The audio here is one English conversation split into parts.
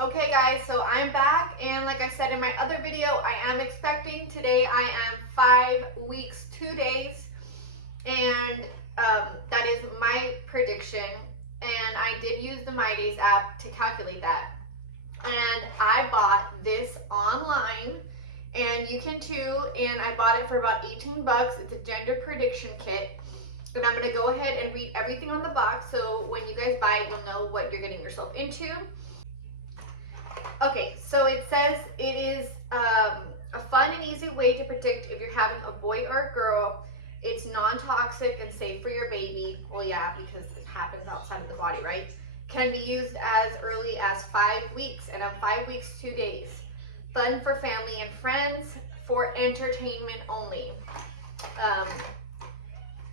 Okay guys, so I'm back, and like I said in my other video, I am expecting. Today I am 5 weeks 2 days, and that is my prediction. And I did use the MyDays app to calculate that. And I bought this online, and you can too, and I bought it for about 18 bucks. It's a gender prediction kit. And I'm going to go ahead and read everything on the box, so when you guys buy it, you'll know what you're getting yourself into. Okay, so it says it is a fun and easy way to predict if you're having a boy or a girl. It's non-toxic and safe for your baby. Well, yeah, because it happens outside of the body, right? Can be used as early as 5 weeks, and I'm 5 weeks 2 days. Fun for family and friends, for entertainment only. Um,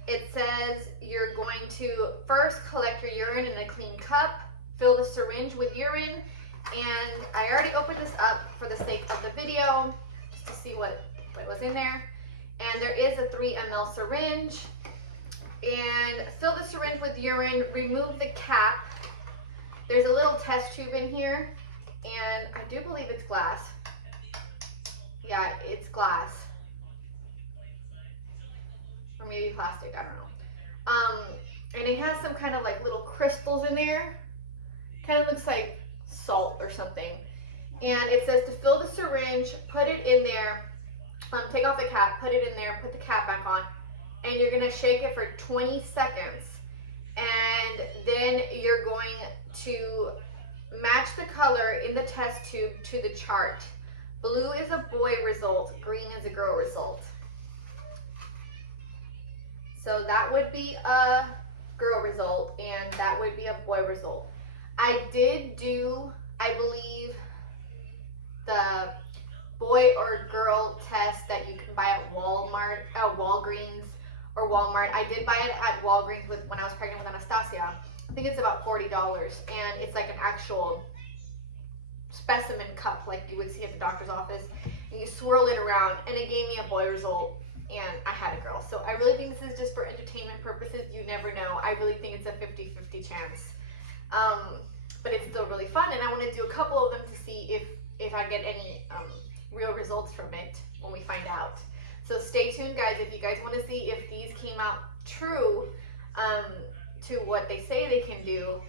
it says you're going to first collect your urine in a clean cup, fill the syringe with urine, and I already opened this up for the sake of the video, just to see what was in there. And there is a 3 ml syringe. And fill the syringe with urine, remove the cap. There's a little test tube in here, and I do believe it's glass. Yeah, it's glass. Or maybe plastic, I don't know. And it has some kind of like little crystals in there. Kind of looks like salt or something. And it says to fill the syringe, put it in there, take off the cap, put it in there, put the cap back on, and you're going to shake it for 20 seconds. And then you're going to match the color in the test tube to the chart. Blue is a boy result, green is a girl result. So that would be a girl result, and that would be a boy result. I did do, I believe, the boy or girl test that you can buy at Walmart, Walgreens or Walmart. I did buy it at Walgreens when I was pregnant with Anastasia. I think it's about $40, and it's like an actual specimen cup like you would see at the doctor's office, and you swirl it around, and it gave me a boy result, and I had a girl. So I really think this is just for entertainment purposes. You never know. I really think it's a 50-50 chance. But it's still really fun, and I want to do a couple of them to see if I get any real results from it when we find out. So stay tuned, guys. If you guys want to see if these came out true to what they say they can do,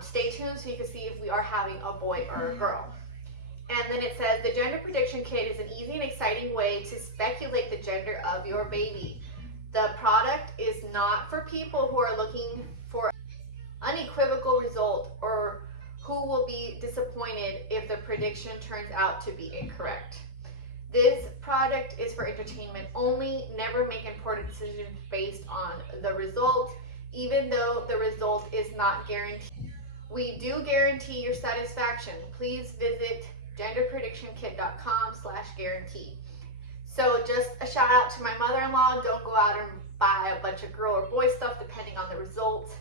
stay tuned so you can see if we are having a boy or a girl. And then it says the gender prediction kit is an easy and exciting way to speculate the gender of your baby. The product is not for people who are looking for unequivocal result or who will be disappointed if the prediction turns out to be incorrect. This product is for entertainment only. Never make important decisions based on the result, even though the result is not guaranteed. We do guarantee your satisfaction. Please visit genderpredictionkit.com/guarantee. So just a shout out to my mother-in-law. Don't go out and buy a bunch of girl or boy stuff depending on the result.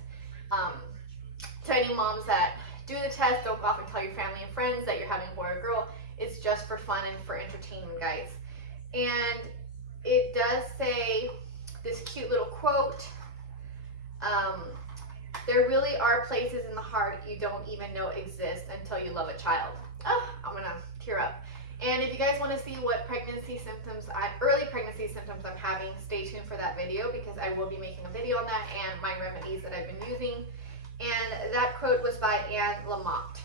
To any moms that do the test, don't go off and tell your family and friends that you're having a boy or girl. It's just for fun and for entertainment, guys. And it does say this cute little quote. There really are places in the heart you don't even know exist until you love a child. Oh, I'm gonna tear up. And if you guys want to see what pregnancy symptoms, early pregnancy symptoms I'm having, stay tuned for that video, because I will be making a video on that and my remedies that I've been using. And that quote was by Anne Lamott.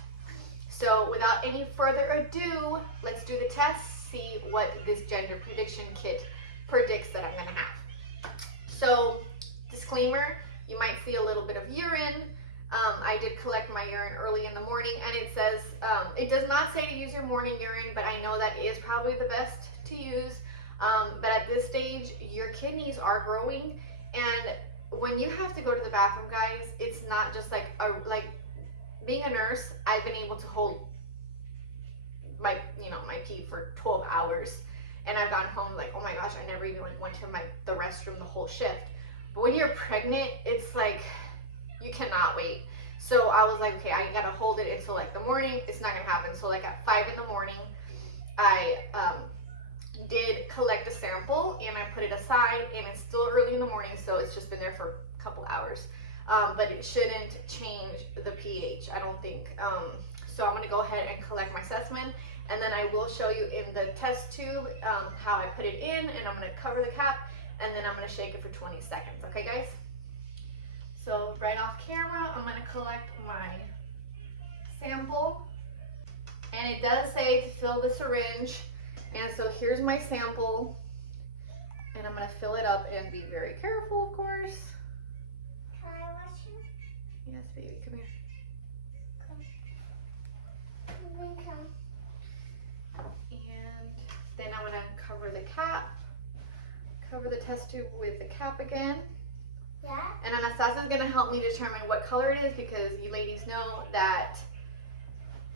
So without any further ado, let's do the test, see what this gender prediction kit predicts that I'm gonna have. So, disclaimer, you might see a little bit of urine. I did collect my urine early in the morning, and it says, it does not say to use your morning urine, but I know that is probably the best to use. But at this stage, your kidneys are growing, and when you have to go to the bathroom, guys, it's not just like being a nurse. I've been able to hold my pee for 12 hours, and I've gotten home like, oh my gosh, I never even went to the restroom the whole shift. But when you're pregnant, it's like you cannot wait. So I was like, okay, I gotta hold it until like the morning. It's not gonna happen. So like at 5 in the morning, I did collect a sample, and I put it aside, and it's still early in the morning, so it's just been there for a couple hours. But it shouldn't change the pH, I don't think. So I'm going to go ahead and collect my specimen, and then I will show you in the test tube how I put it in, and I'm going to cover the cap, and then I'm going to shake it for 20 seconds. Okay, guys? So right off camera, I'm going to collect my sample, and it does say to fill the syringe, and so here's my sample, and I'm going to fill it up and be very careful, of course. Can I watch you? Yes, baby, come here. Come. And then I'm going to cover the cap, cover the test tube with the cap again. Yeah? And Anastasia is going to help me determine what color it is, because you ladies know that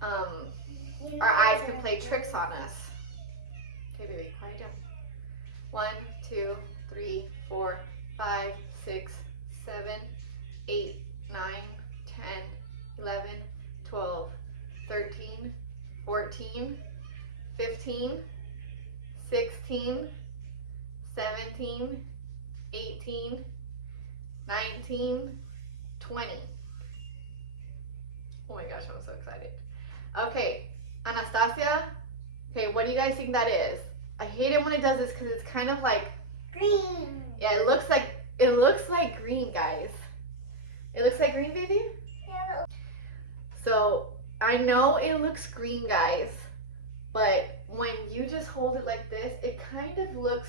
our eyes can play tricks on us. Okay, baby, quiet down. 1, 2, 3, 4, 5, 6, 7, 8, 9, 10, 11, 12, 13, 14, 15, 16, 17, 18, 19, 20. Oh my gosh, I'm so excited. Okay, Anastasia, okay, what do you guys think that is? I hate it when it does this because it's kind of like Green. yeah, it looks like green, guys. It looks like green, baby? Yeah. So I know it looks green, guys, but when you just hold it like this, it kind of looks,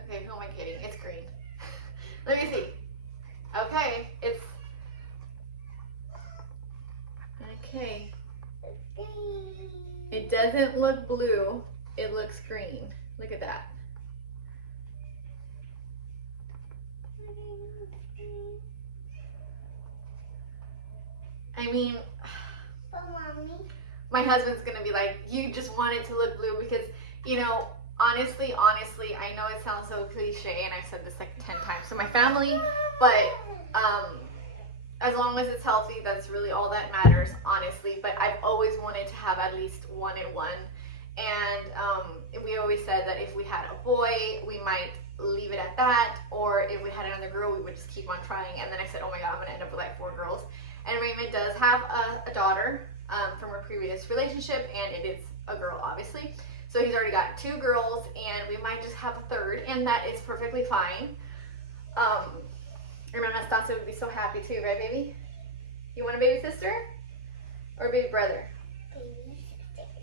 okay, who am I kidding? It's green. Let me see. Okay, it's, okay. Green. It doesn't look blue, it looks green. Look at that. I mean, But mommy. my husband's gonna be like, you just want it to look blue because, you know, honestly, I know it sounds so cliche, and I've said this like 10 times to my family, but as long as it's healthy, that's really all that matters, honestly. But I've always wanted to have at least 1 and 1, and we always said that if we had a boy, we might leave it at that, or if we had another girl, we would just keep on trying. And then I said, oh my god, I'm gonna end up with like 4 girls. And Raymond does have a daughter from a previous relationship, and it is a girl, obviously. So he's already got 2 girls, and we might just have a 3rd, and that is perfectly fine. And Anastasia would be so happy too, right, baby? You want a baby sister or a baby brother? Baby.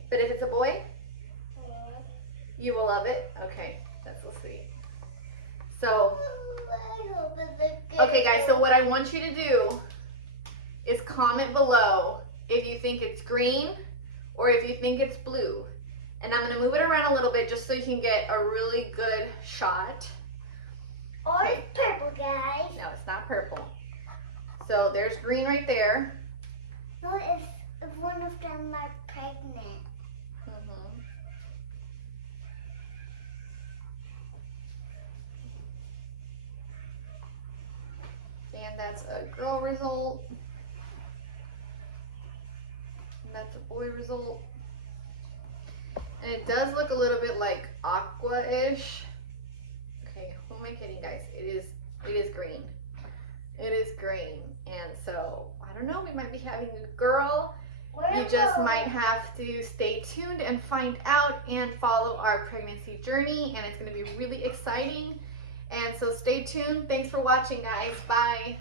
But if it's a boy, you will love it. Okay, that's so sweet. So, okay, guys. So what I want you to do is comment below if you think it's green or if you think it's blue. And I'm going to move it around a little bit just so you can get a really good shot. Or it's purple, guys. No, it's not purple. So there's green right there. No, if one of them are pregnant. And that's a girl result. And that's a boy result. And it does look a little bit like aqua-ish. Okay, who am I kidding, guys? It is green. It is green. And so, I don't know, we might be having a girl. You just might have to stay tuned and find out and follow our pregnancy journey. And it's going to be really exciting. And so stay tuned. Thanks for watching, guys. Bye.